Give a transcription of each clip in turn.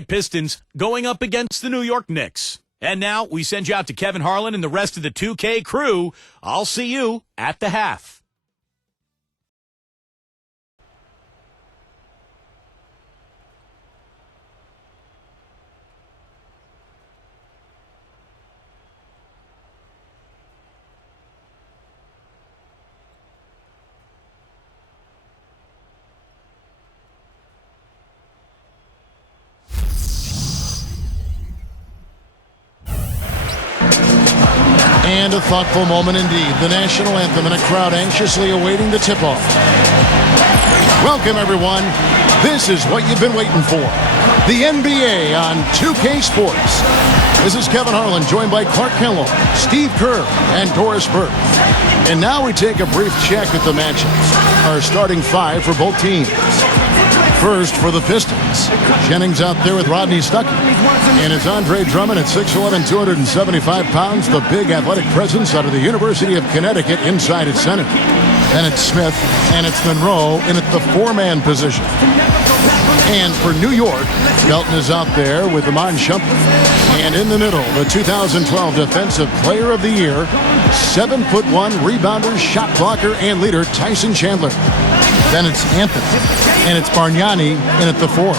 Pistons going up against the New York Knicks. And now we send you out to Kevin Harlan and the rest of the 2K crew. I'll see you at the half. And a thoughtful moment indeed. The national anthem and a crowd anxiously awaiting the tip-off. Welcome, everyone. This is what you've been waiting for. The NBA on 2K Sports. This is Kevin Harlan, joined by Clark Kellogg, Steve Kerr, and Doris Burke. And now we take a brief check at the matchups. Our starting five for both teams. First for the Pistons, Jennings out there with Rodney Stuckey. And it's Andre Drummond at 6'11", 275 pounds, the big athletic presence out of the University of Connecticut inside at center. Then it's Smith, and it's Monroe in at the four-man position. And for New York, Felton is out there with Iman Shumpert. And in the middle, the 2012 Defensive Player of the Year, 7'1", rebounder, shot blocker, and leader Tyson Chandler. Then it's Anthony, and it's Bargnani in at the four.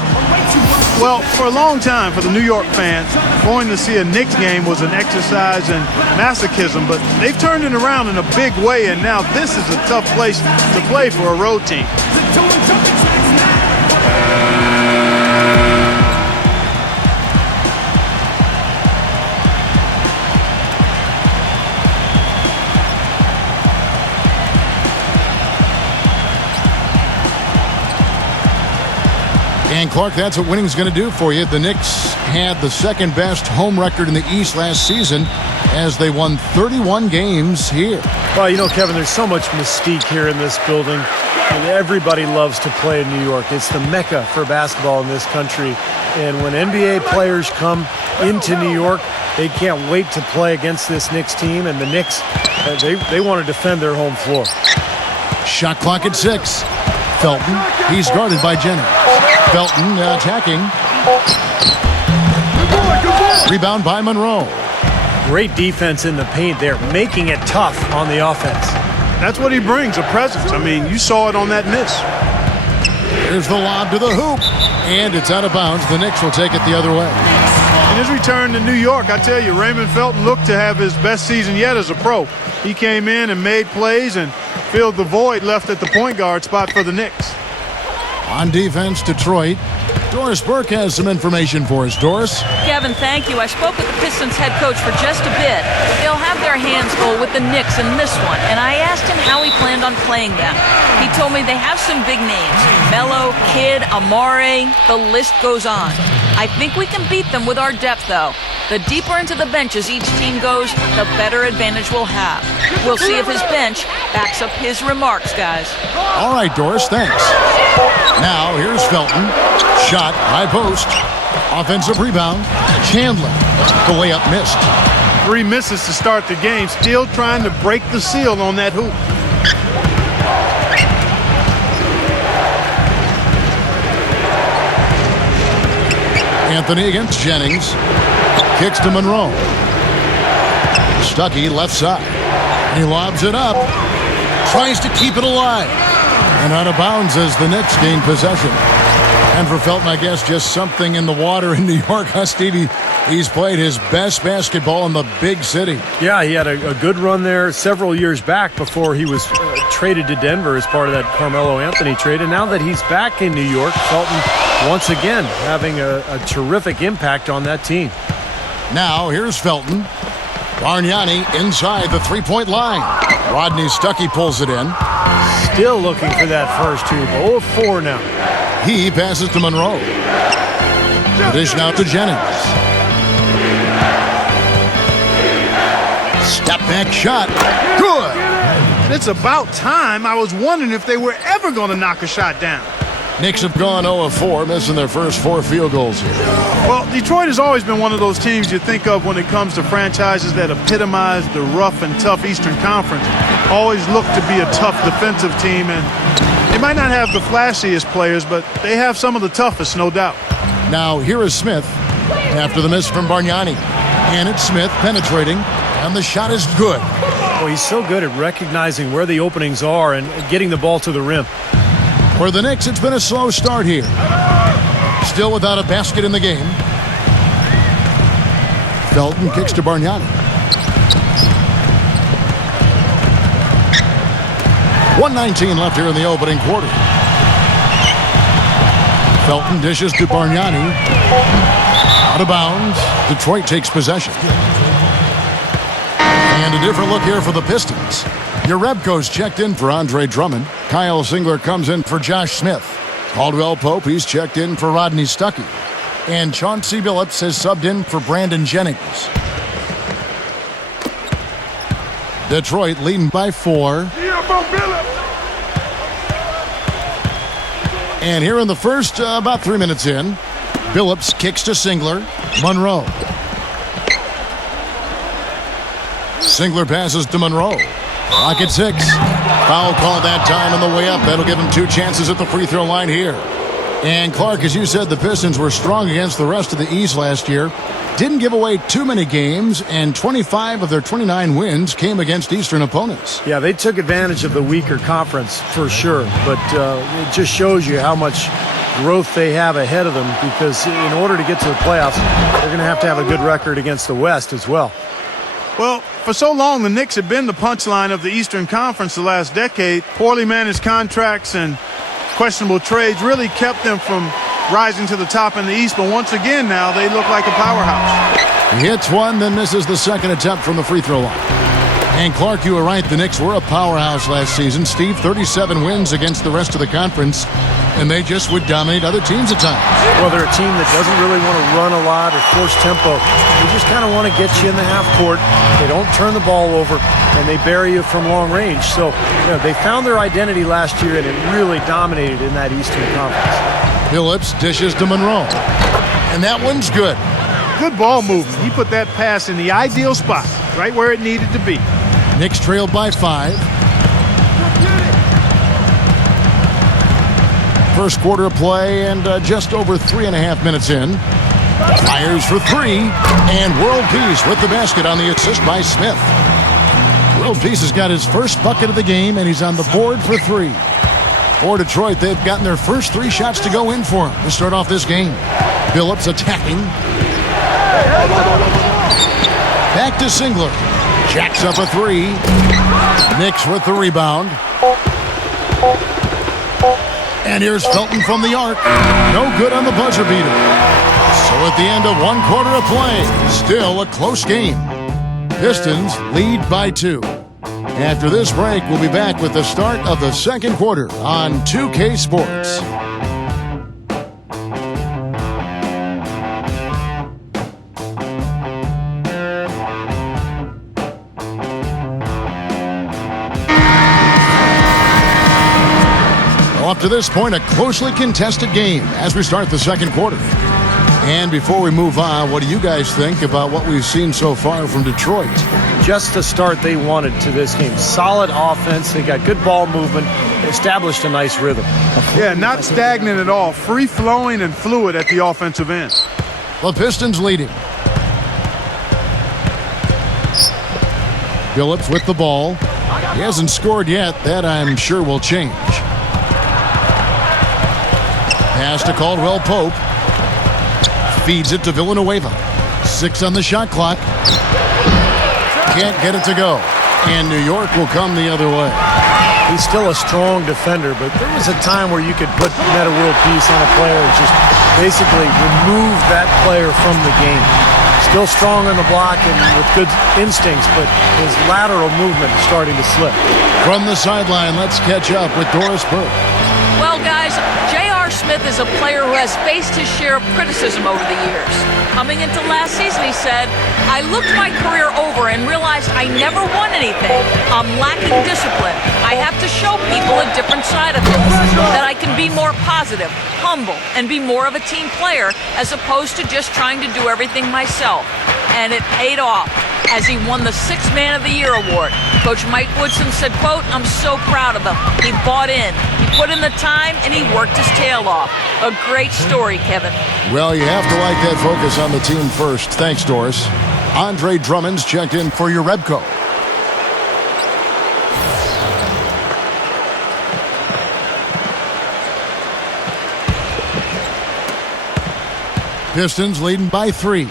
Well, for a long time, for the New York fans, going to see a Knicks game was an exercise in masochism, but they've turned it around in a big way, and now this is a tough place to play for a road team. And Clark, that's what winning's going to do for you. The Knicks had the second best home record in the East last season as they won 31 games here. Well, you know, Kevin, there's so much mystique here in this building, and everybody loves to play in New York. It's the mecca for basketball in this country. And when NBA players come into New York, they can't wait to play against this Knicks team. And the Knicks, they want to defend their home floor. Shot clock at 6. Felton, he's guarded by Jennings. Felton attacking. Rebound by Monroe. Great defense in the paint there, making it tough on the offense. That's what he brings, a presence. I mean, you saw it on that miss. Here's the lob to the hoop, and it's out of bounds. The Knicks will take it the other way. In his return to New York, I tell you, Raymond Felton looked to have his best season yet as a pro. He came in and made plays and filled the void left at the point guard spot for the Knicks. On defense, Detroit. Doris Burke has some information for us. Doris? Kevin, thank you. I spoke with the Pistons head coach for just a bit. They'll have their hands full with the Knicks in this one, and I asked him how he planned on playing them. He told me they have some big names. Melo, Kidd, Amare, the list goes on. I think we can beat them with our depth, though. The deeper into the benches each team goes, the better advantage we'll have. We'll see if his bench backs up his remarks, guys. All right, Doris, thanks. Now, here's Felton. Shot, high post. Offensive rebound. Chandler. The layup missed. 3 misses to start the game. Still trying to break the seal on that hoop. Anthony against Jennings. Kicks to Monroe. Stuckey left side. He lobs it up. Tries to keep it alive. And out of bounds as the Knicks gain possession. And for Felton, I guess just something in the water in New York, huh, Stevie? He's played his best basketball in the big city. Yeah, he had a good run there several years back before he was traded to Denver as part of that Carmelo Anthony trade. And now that he's back in New York, Felton once again having a terrific impact on that team. Now here's Felton. Bargnani inside the three-point line. Rodney Stuckey pulls it in. Still looking for that first hoop. 0 of 4 now. He passes to Monroe. The dish now to Jennings. Step back shot. Good. And it's about time. I was wondering if they were ever going to knock a shot down. Knicks have gone 0 of 4, missing their first 4 field goals here. Well, Detroit has always been one of those teams you think of when it comes to franchises that epitomize the rough and tough Eastern Conference. Always look to be a tough defensive team, and they might not have the flashiest players, but they have some of the toughest, no doubt. Now here is Smith after the miss from Bargnani. And it's Smith penetrating, and the shot is good. Oh, he's so good at recognizing where the openings are and getting the ball to the rim. For the Knicks, it's been a slow start here. Still without a basket in the game. Felton kicks to Bargnani. 1:19 left here in the opening quarter. Felton dishes to Bargnani. Out of bounds. Detroit takes possession. And a different look here for the Pistons. Urebko's checked in for Andre Drummond. Kyle Singler comes in for Josh Smith. Caldwell Pope, he's checked in for Rodney Stuckey. And Chauncey Billups has subbed in for Brandon Jennings. Detroit leading by 4. And here in the first, about 3 minutes in, Billups kicks to Singler. Monroe. Singler passes to Monroe. Clock at 6. Foul call that time on the way up. That'll give him 2 chances at the free throw line here. And Clark, as you said, the Pistons were strong against the rest of the East last year. Didn't give away too many games, and 25 of their 29 wins came against Eastern opponents. Yeah, they took advantage of the weaker conference for sure, but it just shows you how much growth they have ahead of them, because in order to get to the playoffs, they're going to have a good record against the West as well. Well, for so long, the Knicks have been the punchline of the Eastern Conference the last decade. Poorly managed contracts and questionable trades really kept them from rising to the top in the East. But once again now, they look like a powerhouse. He hits one, then misses the second attempt from the free throw line. And Clark, you were right. The Knicks were a powerhouse last season. Steve, 37 wins against the rest of the conference, and they just would dominate other teams at times. Well, they're a team that doesn't really want to run a lot or force tempo. They just kind of want to get you in the half court. They don't turn the ball over, and they bury you from long range. So, they found their identity last year, and it really dominated in that Eastern Conference. Billups dishes to Monroe, and that one's good. Good ball movement. He put that pass in the ideal spot, right where it needed to be. Knicks trailed by 5. First quarter of play, and just over 3.5 minutes in. Fires for 3, and World Peace with the basket on the assist by Smith. World Peace has got his first bucket of the game, and he's on the board for 3. For Detroit, they've gotten their first 3 shots to go in for him to start off this game. Billups attacking. Back to Singler. Jacks up a 3. Knicks with the rebound. And here's Felton from the arc. No good on the buzzer beater. So at the end of 1 quarter of play, still a close game. Pistons lead by 2. After this break, we'll be back with the start of the second quarter on 2K Sports. Up to this point, a closely contested game as we start the second quarter. And before we move on, what do you guys think about what we've seen so far from Detroit? Just the start they wanted to this game. Solid offense. They got good ball movement. Established a nice rhythm. Yeah, not stagnant at all. Free-flowing and fluid at the offensive end. The Pistons leading. Billups with the ball. He hasn't scored yet. That, I'm sure, will change. Pass to Caldwell Pope. Feeds it to Villanueva. 6 on the shot clock. Can't get it to go. And New York will come the other way. He's still a strong defender, but there was a time where you could put Meta World Peace on a player and just basically remove that player from the game. Still strong on the block and with good instincts, but his lateral movement is starting to slip. From the sideline, let's catch up with Doris Burke. Well, guys, J.R. Smith is a player who has faced his share of criticism over the years. Coming into last season, he said, "I looked my career over and realized I never won anything. I'm lacking discipline. I have to show people a different side of things, that I can be more positive, humble, and be more of a team player as opposed to just trying to do everything myself." And it paid off as he won the 6th Man of the Year award. Coach Mike Woodson said, quote, "I'm so proud of him. He bought in. He put in the time, and he worked his tail off. A great story, Kevin. Well, you have to like that focus on the team first. Thanks, Doris. Andre Drummond's checked in for your Rebco. Pistons leading by 3.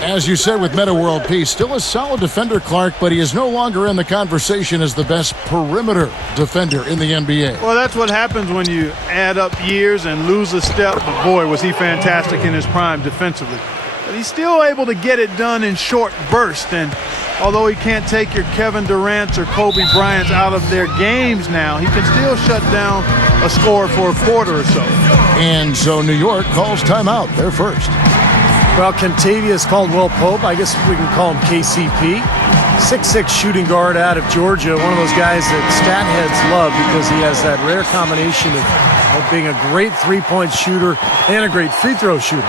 As you said with Meta World Peace, still a solid defender, Clark, but he is no longer in the conversation as the best perimeter defender in the NBA. Well, that's what happens when you add up years and lose a step. But boy, was he fantastic in his prime defensively. But he's still able to get it done in short bursts. And although he can't take your Kevin Durant's or Kobe Bryant's out of their games now, he can still shut down a score for a quarter or so. And so New York calls timeout. They're first. Well, Kentavious Caldwell-Pope, I guess we can call him KCP. 6'6" shooting guard out of Georgia, one of those guys that stat heads love because he has that rare combination of being a great three-point shooter and a great free throw shooter.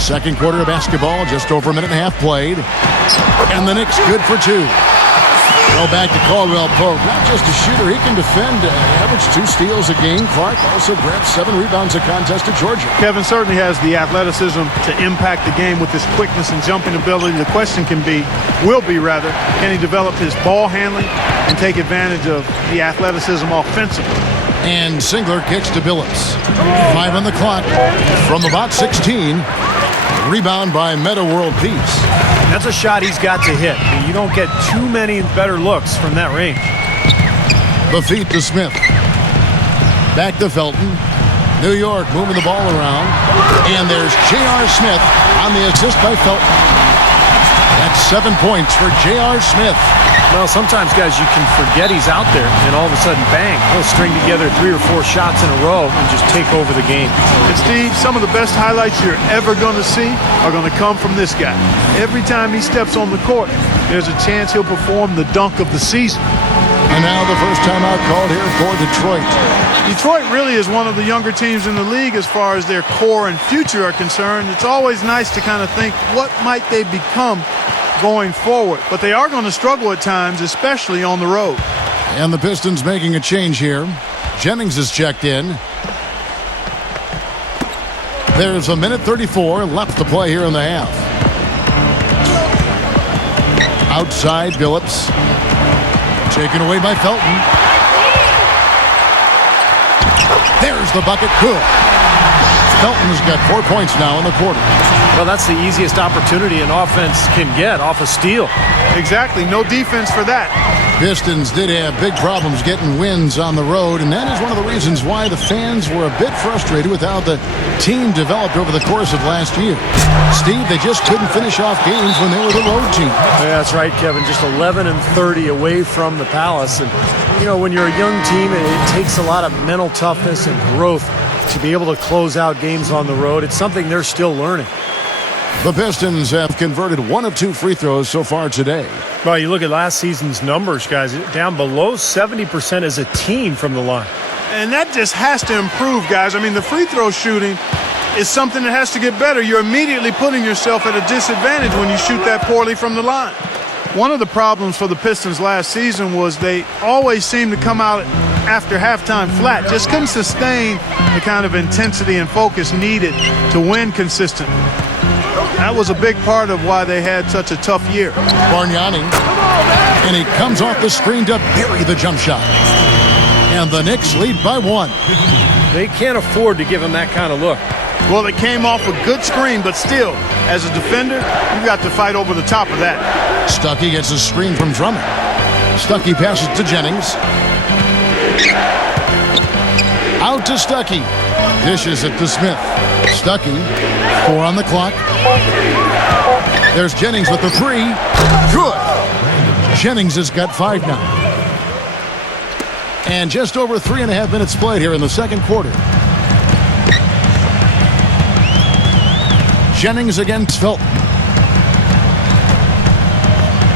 Second quarter of basketball, just over a minute and a half played. And the Knicks good for 2. Go back to Caldwell-Pope. Not just a shooter, he can defend. Average 2 steals a game. Clark also grabbed 7 rebounds a contest at Georgia. Kevin certainly has the athleticism to impact the game with his quickness and jumping ability. The question can be, can he develop his ball handling and take advantage of the athleticism offensively? And Singler kicks to Billups. 5 on the clock from about 16. Rebound by Meta World Peace. That's a shot he's got to hit. You don't get too many better looks from that range. The feed to Smith. Back to Felton. New York moving the ball around. And there's J.R. Smith on the assist by Felton. That's 7 points for J.R. Smith. Well, sometimes, guys, you can forget he's out there, and all of a sudden, bang, he'll string together 3 or 4 shots in a row and just take over the game. And, Steve, some of the best highlights you're ever going to see are going to come from this guy. Every time he steps on the court, there's a chance he'll perform the dunk of the season. And now the first timeout called here for Detroit. Detroit really is one of the younger teams in the league as far as their core and future are concerned. It's always nice to kind of think, what might they become going forward? But they are going to struggle at times, especially on the road. And the Pistons making a change here. Jennings is checked in. There's a minute 34 left to play here in the half. Outside, Billups. Taken away by Felton. There's the bucket. Good. Felton's got 4 points now in the quarter. Well, that's the easiest opportunity an offense can get off a steal. Exactly. No defense for that. Pistons did have big problems getting wins on the road, and that is one of the reasons why the fans were a bit frustrated with how the team developed over the course of last year. Steve, they just couldn't finish off games when they were the road team. Yeah, that's right, Kevin. Just 11 and 30 away from the Palace. And, you know, when you're a young team, it takes a lot of mental toughness and growth to be able to close out games on the road. It's something they're still learning. The Pistons have converted 1 of 2 free throws so far today. Well, you look at last season's numbers, guys, down below 70% as a team from the line. And that just has to improve, guys. I mean, the free throw shooting is something that has to get better. You're immediately putting yourself at a disadvantage when you shoot that poorly from the line. One of the problems for the Pistons last season was they always seemed to come out after halftime flat. Just couldn't sustain the kind of intensity and focus needed to win consistently. That was a big part of why they had such a tough year. Bargnani, and he comes off the screen to bury the jump shot. And the Knicks lead by 1. They can't afford to give him that kind of look. Well, it came off a good screen, but still, as a defender, you've got to fight over the top of that. Stuckey gets a screen from Drummond. Stuckey passes to Jennings. Out to Stuckey. Dishes it to Smith. Stuckey, 4 on the clock. There's Jennings with the 3. Good. Jennings has got 5 now. And just over 3.5 minutes played here in the second quarter. Jennings against Felton.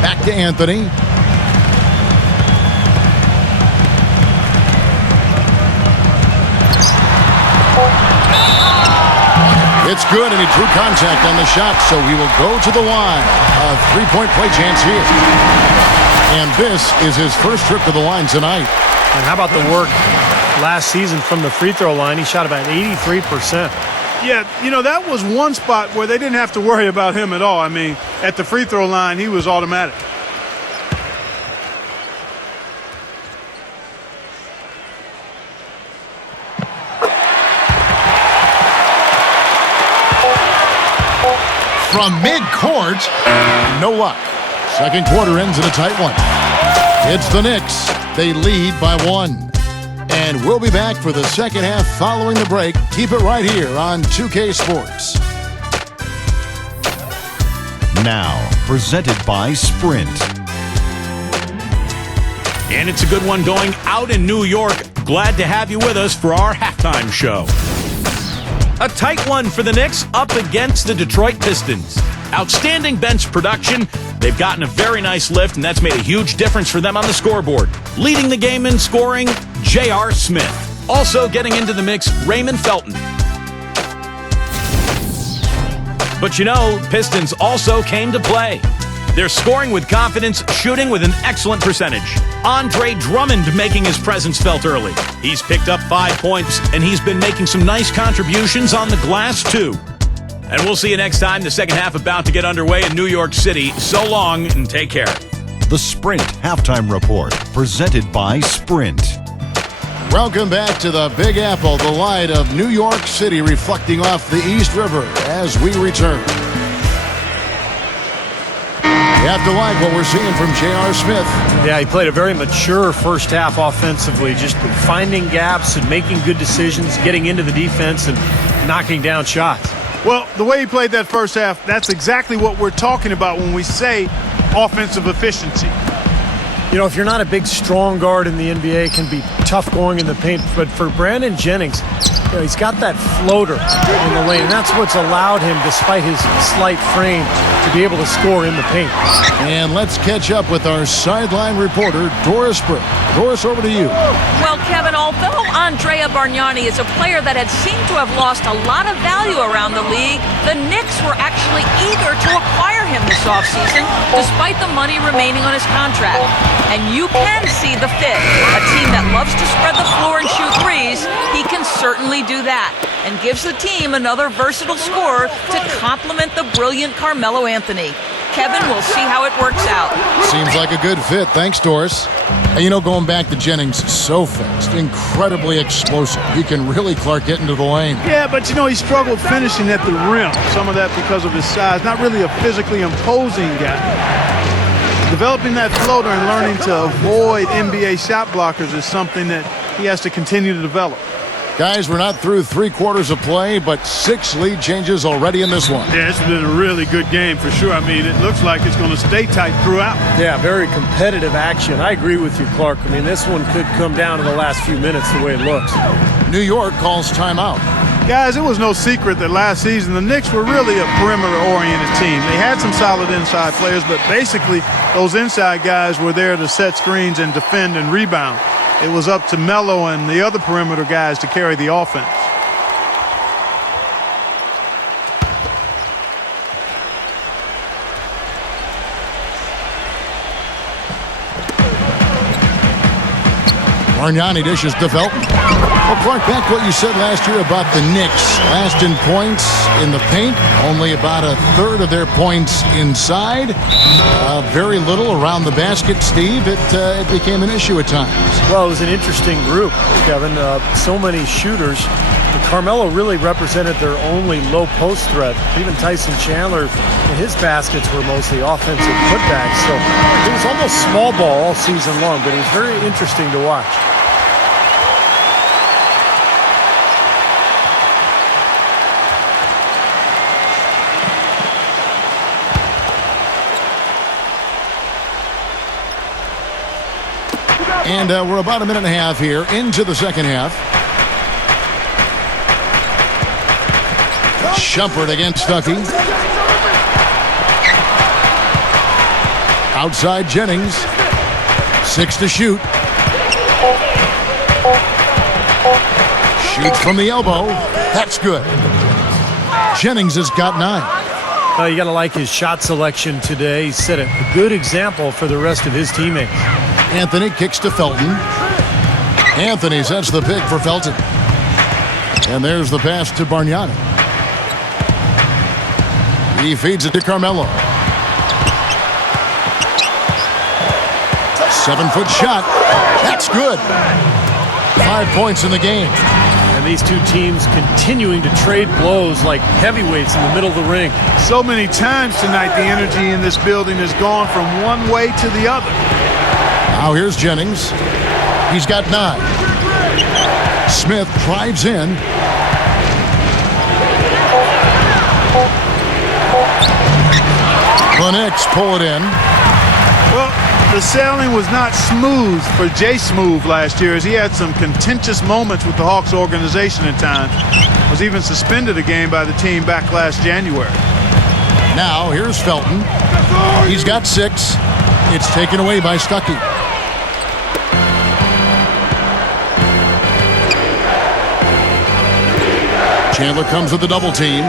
Back to Anthony. It's good, and he drew contact on the shot, so he will go to the line. A three-point play chance here. And this is his first trip to the line tonight. And how about the work last season from the free throw line? He shot about 83%. Yeah, you know, that was one spot where they didn't have to worry about him at all. I mean, at the free throw line, he was automatic. From midcourt, no luck. Second quarter ends in a tight one. It's the Knicks. They lead by 1. And we'll be back for the second half following the break. Keep it right here on 2K Sports. Now, presented by Sprint. And it's a good one going out in New York. Glad to have you with us for our halftime show. A tight one for the Knicks up against the Detroit Pistons. Outstanding bench production. They've gotten a very nice lift, and that's made a huge difference for them on the scoreboard. Leading the game in scoring, J.R. Smith. Also getting into the mix, Raymond Felton. But you know, Pistons also came to play. They're scoring with confidence, shooting with an excellent percentage. Andre Drummond making his presence felt early. He's picked up 5 points, and he's been making some nice contributions on the glass, too. And we'll see you next time. The second half about to get underway in New York City. So long, and take care. The Sprint Halftime Report, presented by Sprint. Welcome back to the Big Apple, the light of New York City reflecting off the East River as we return. You have to like what we're seeing from J.R. Smith. Yeah, he played a very mature first half offensively, just finding gaps and making good decisions, getting into the defense and knocking down shots. Well, the way he played that first half, that's exactly what we're talking about when we say offensive efficiency. You know, if you're not a big, strong guard in the NBA, it can be tough going in the paint. But for Brandon Jennings, you know, he's got that floater in the lane. And that's what's allowed him, despite his slight frame, to be able to score in the paint. And let's catch up with our sideline reporter, Doris Burke. Doris, over to you. Well, Kevin, although Andrea Bargnani is a player that had seemed to have lost a lot of value around the league, the Knicks were actually eager to acquire him this offseason, despite the money remaining on his contract. And you can see the fit. A team that loves to spread the floor and shoot threes, he can certainly do that. And gives the team another versatile scorer to complement the brilliant Carmelo Anthony. Kevin, we'll see how it works out. Seems like a good fit. Thanks, Doris. And you know, going back to Jennings, so fast, incredibly explosive. He can really Clark get into the lane. Yeah, but you know, he struggled finishing at the rim. Some of that because of his size. Not really a physically imposing guy. Developing that floater and learning to avoid NBA shot blockers is something that he has to continue to develop. Guys, we're not through 3 quarters of play, but 6 lead changes already in this one. Yeah, it's been a really good game for sure. I mean, it looks like it's going to stay tight throughout. Yeah, very competitive action. I agree with you, Clark. I mean, this one could come down to the last few minutes the way it looks. New York calls timeout. Guys, it was no secret that last season the Knicks were really a perimeter-oriented team. They had some solid inside players, but basically those inside guys were there to set screens and defend and rebound. It was up to Melo and the other perimeter guys to carry the offense. Bargnani dishes to Felton. Well, Clark, back to what you said last year about the Knicks. Last in points in the paint, only about a third of their points inside. Very little around the basket, Steve. It became an issue at times. Well, it was an interesting group, Kevin. So many shooters. Carmelo really represented their only low post threat. Even Tyson Chandler, his baskets were mostly offensive putbacks. So it was almost small ball all season long, but it was very interesting to watch. And we're about a minute and a half here into the second half. Shumpert against Stuckey. Outside Jennings. 6 to shoot. Shoots from the elbow. That's good. Jennings has got 9. You got to like his shot selection today. He set a good example for the rest of his teammates. Anthony kicks to Felton. Anthony sets the pick for Felton. And there's the pass to Bargnani. He feeds it to Carmelo. 7-foot shot. That's good. 5 points in the game. And these two teams continuing to trade blows like heavyweights in the middle of the ring. So many times tonight, the energy in this building has gone from one way to the other. Now here's Jennings. He's got 9. Smith drives in. The Knicks pull it in. Well, the sailing was not smooth for Jay Smooth last year, as he had some contentious moments with the Hawks organization at times. Was even suspended a game by the team back last January. Now here's Felton. He's got 6. It's taken away by Stuckey. Chandler comes with the double team.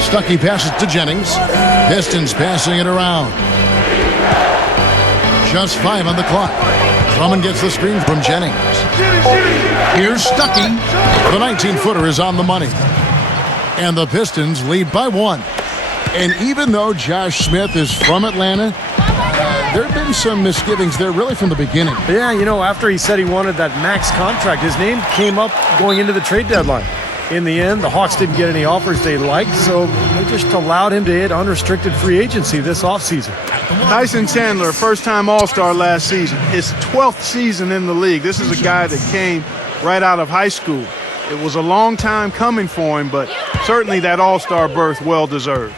Stuckey passes to Jennings. Pistons passing it around. Just 5 on the clock. Drummond gets the screen from Jennings. Here's Stuckey. The 19-footer is on the money. And the Pistons lead by 1. And even though Josh Smith is from Atlanta, there have been some misgivings there really from the beginning. Yeah, you know, after he said he wanted that max contract, his name came up going into the trade deadline. In the end, the Hawks didn't get any offers they liked, so they just allowed him to hit unrestricted free agency this offseason. Tyson Chandler, first-time All-Star last season, his 12th season in the league. This is a guy that came right out of high school. It was a long time coming for him, but certainly that All-Star berth well-deserved.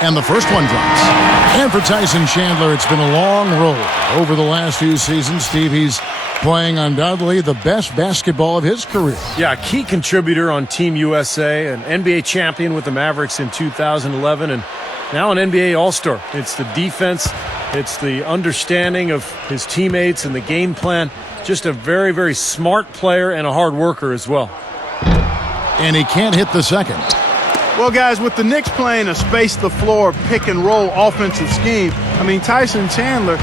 And the first one drops. And for Tyson Chandler, it's been a long road over the last few seasons. Steve, he's playing undoubtedly the best basketball of his career. Yeah, key contributor on Team USA, an NBA champion with the Mavericks in 2011, and now an NBA All-Star. It's the defense, it's the understanding of his teammates and the game plan. Just a very, very smart player and a hard worker as well. And he can't hit the second. Well, guys, with the Knicks playing a space-the-floor pick-and-roll offensive scheme, I mean, Tyson Chandler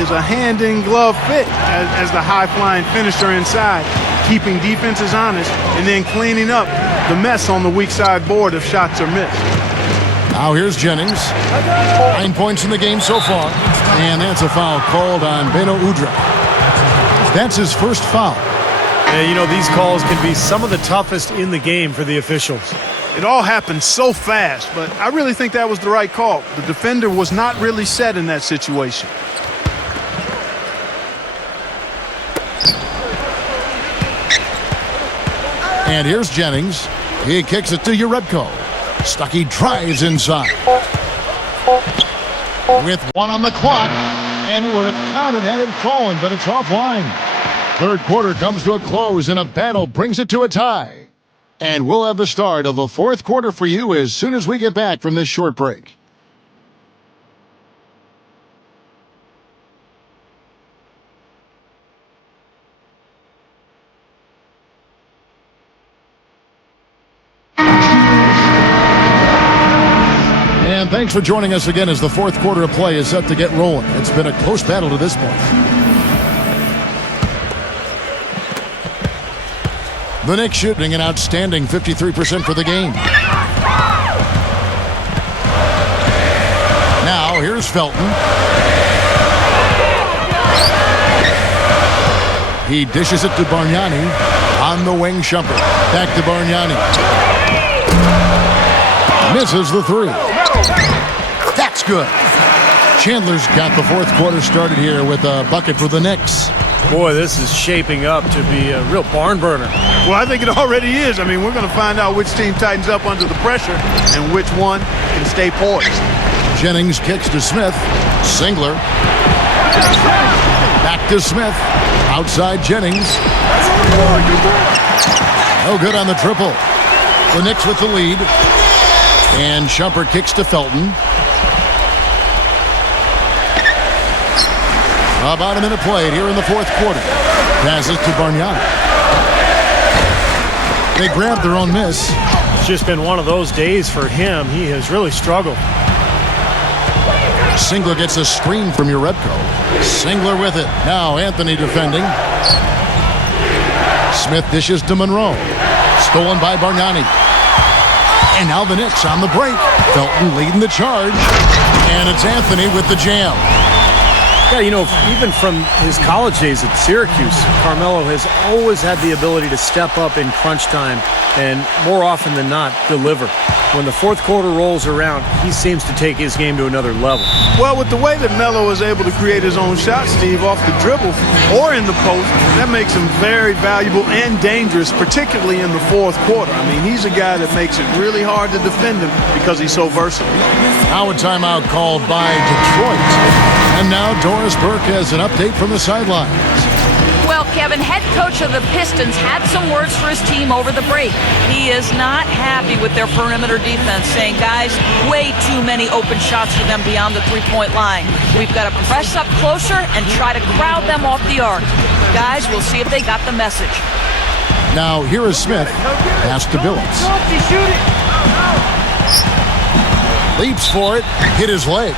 is a hand-in-glove fit as the high-flying finisher inside, keeping defenses honest and then cleaning up the mess on the weak side board if shots are missed. Now here's Jennings. 9 points in the game so far. And that's a foul called on Beno Udrih. That's his first foul. And, you know, these calls can be some of the toughest in the game for the officials. It all happened so fast, but I really think that was the right call. The defender was not really set in that situation. And here's Jennings. He kicks it to Jerebko. Stuckey drives inside. With 1 on the clock, and we're counted had it fallen, but it's offline. Third quarter comes to a close, and a battle brings it to a tie. And we'll have the start of the fourth quarter for you as soon as we get back from this short break. And thanks for joining us again as the fourth quarter of play is set to get rolling. It's been a close battle to this point. The Knicks shooting an outstanding 53% for the game. Now here's Felton. He dishes it to Bargnani. On the wing, Shumpert. Back to Bargnani. Misses the 3. That's good. Chandler's got the fourth quarter started here with a bucket for the Knicks. Boy, this is shaping up to be a real barn burner. Well, I think it already is. I mean, we're going to find out which team tightens up under the pressure and which one can stay poised. Jennings kicks to Smith. Singler. Back to Smith. Outside Jennings. No good on the triple. The Knicks with the lead. And Shumpert kicks to Felton. About a minute played here in the fourth quarter. Passes to Bargnani. They grabbed their own miss. It's just been one of those days for him. He has really struggled. Singler gets a screen from Urebko. Singler with it. Now Anthony defending. Smith dishes to Monroe. Stolen by Bargnani. And now the Knicks on the break. Felton leading the charge. And it's Anthony with the jam. Yeah, you know, even from his college days at Syracuse, Carmelo has always had the ability to step up in crunch time and more often than not deliver. When the fourth quarter rolls around, he seems to take his game to another level. Well, with the way that Melo is able to create his own shot, Steve, off the dribble or in the post, that makes him very valuable and dangerous, particularly in the fourth quarter. I mean, he's a guy that makes it really hard to defend him because he's so versatile. Now a timeout called by Detroit. And now Doris Burke has an update from the sidelines. Well, Kevin, head coach of the Pistons had some words for his team over the break. He is not happy with their perimeter defense, saying, guys, way too many open shots for them beyond the three-point line. We've got to press up closer and try to crowd them off the arc. Guys, we'll see if they got the message. Now here is Smith. Pass to Billups. Leaps for it. Hit his leg.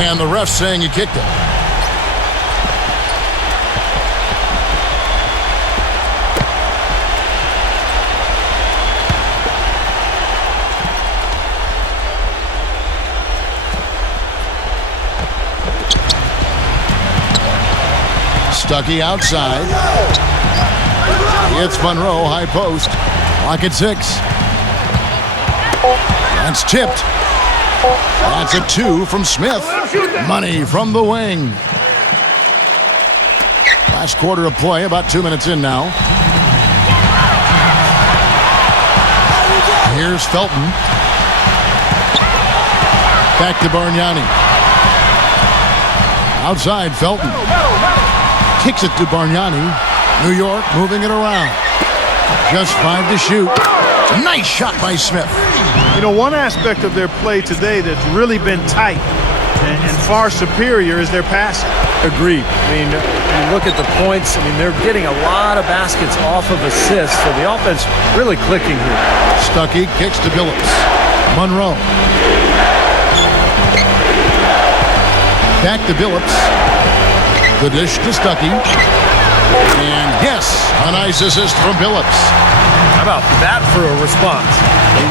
And the ref saying he kicked it. Stuckey outside. It's Monroe, high post. Clock at 6. That's tipped. That's a 2 from Smith. Money from the wing. Last quarter of play, about 2 minutes in now. Here's Felton. Back to Bargnani. Outside, Felton. Kicks it to Bargnani. New York moving it around. Just 5 to shoot. Nice shot by Smith. You know, one aspect of their play today that's really been tight and far superior is their passing. Agreed. I mean, you look at the points. I mean, they're getting a lot of baskets off of assists, so the offense really clicking here. Stuckey kicks to Billups. Monroe. Back to Billups. The dish to Stuckey. And yes, a nice assist from Billups. How about that for a response?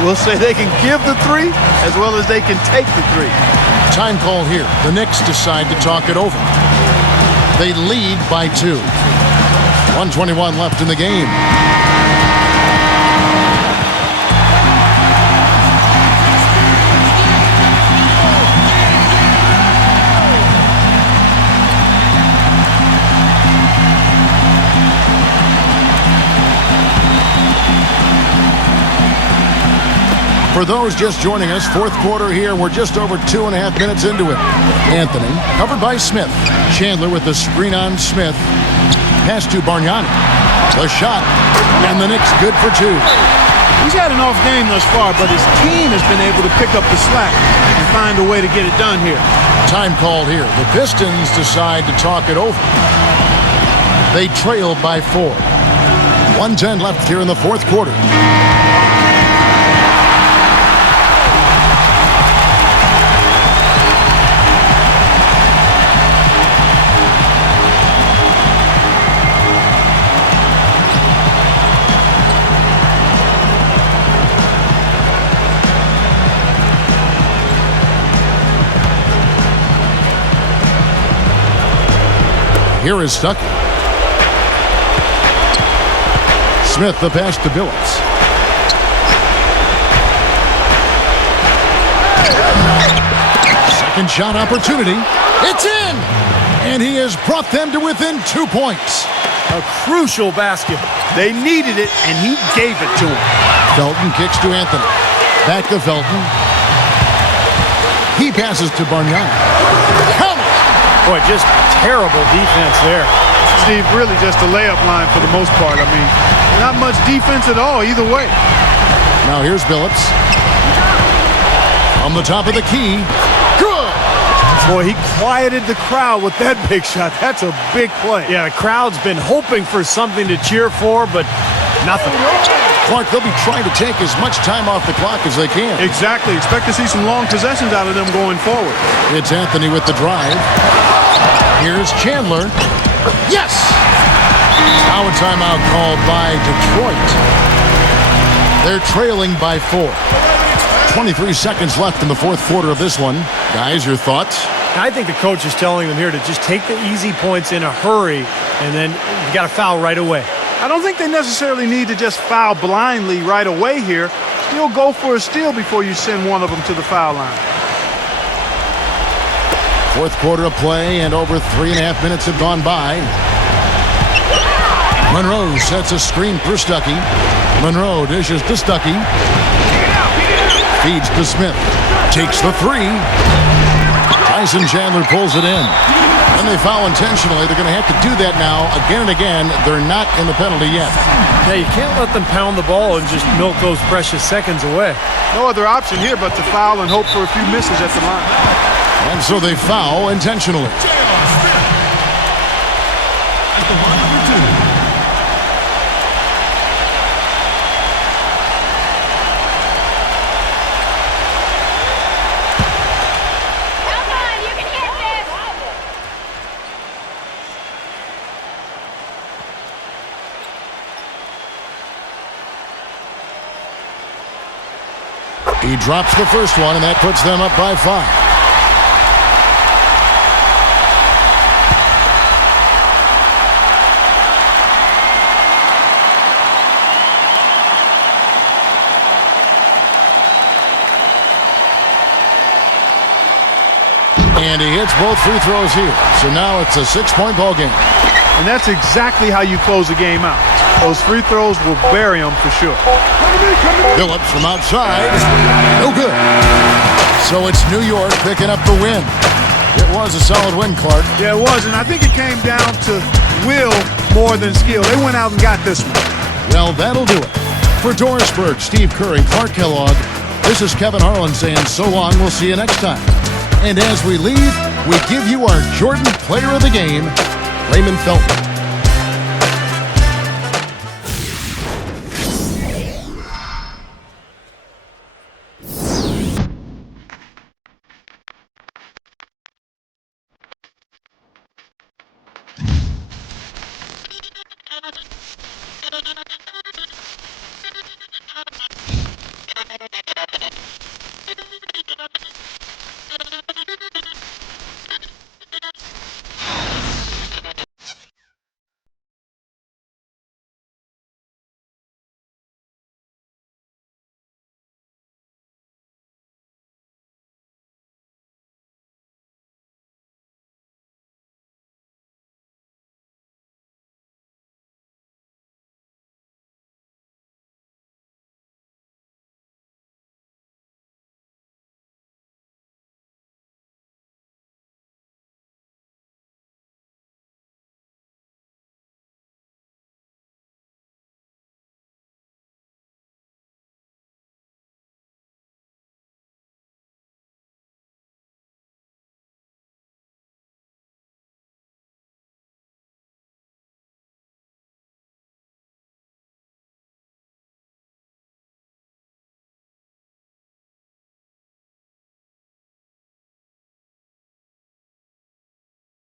We'll say they can give the three as well as they can take the three. Time call here. The Knicks decide to talk it over. They lead by 2. 1:21 left in the game. For those just joining us, fourth quarter here. We're just over 2.5 minutes into it. Anthony, covered by Smith. Chandler with the screen on Smith. Pass to Bargnani. The shot. And the Knicks good for 2. He's had an off game thus far, but his team has been able to pick up the slack and find a way to get it done here. Time called here. The Pistons decide to talk it over. They trail by 4. 1:10 left here in the fourth quarter. Here is Stuckey. Smith the pass to Billups. Second shot opportunity. It's in! And he has brought them to within 2 points. A crucial basket. They needed it, and he gave it to him. Felton kicks to Anthony. Back to Felton. He passes to Bargnani. Boy, just terrible defense there. Steve, really just a layup line for the most part. I mean, not much defense at all either way. Now here's Billups. On the top of the key. Good! Boy, he quieted the crowd with that big shot. That's a big play. Yeah, the crowd's been hoping for something to cheer for, but nothing. Clark, they'll be trying to take as much time off the clock as they can. Exactly. Expect to see some long possessions out of them going forward. It's Anthony with the drive. Here's Chandler. Yes! Now a timeout called by Detroit. They're trailing by 4. 23 seconds left in the fourth quarter of this one. Guys, your thoughts? I think the coach is telling them here to just take the easy points in a hurry, and then you got to foul right away. I don't think they necessarily need to just foul blindly right away here. Still go for a steal before you send one of them to the foul line. Fourth quarter of play, and over 3.5 minutes have gone by. Monroe sets a screen for Stuckey. Monroe dishes to Stuckey. Feeds to Smith. Takes the three. Tyson Chandler pulls it in. And they foul intentionally. They're going to have to do that now again and again. They're not in the penalty yet. Yeah, you can't let them pound the ball and just milk those precious seconds away. No other option here but to foul and hope for a few misses at the line. And so they foul intentionally. He drops the first one, and that puts them up by 5. And he hits both free throws here. So now it's a 6-point ball game. And that's exactly how you close a game out. Those free throws will bury them for sure. Phillips from outside. No good. So it's New York picking up the win. It was a solid win, Clark. Yeah, it was. And I think it came down to will more than skill. They went out and got this one. Well, that'll do it. For Doris Burke, Steve Curry, Clark Kellogg, this is Kevin Harlan saying so long. We'll see you next time. And as we leave, we give you our Jordan Player of the Game, Raymond Felton.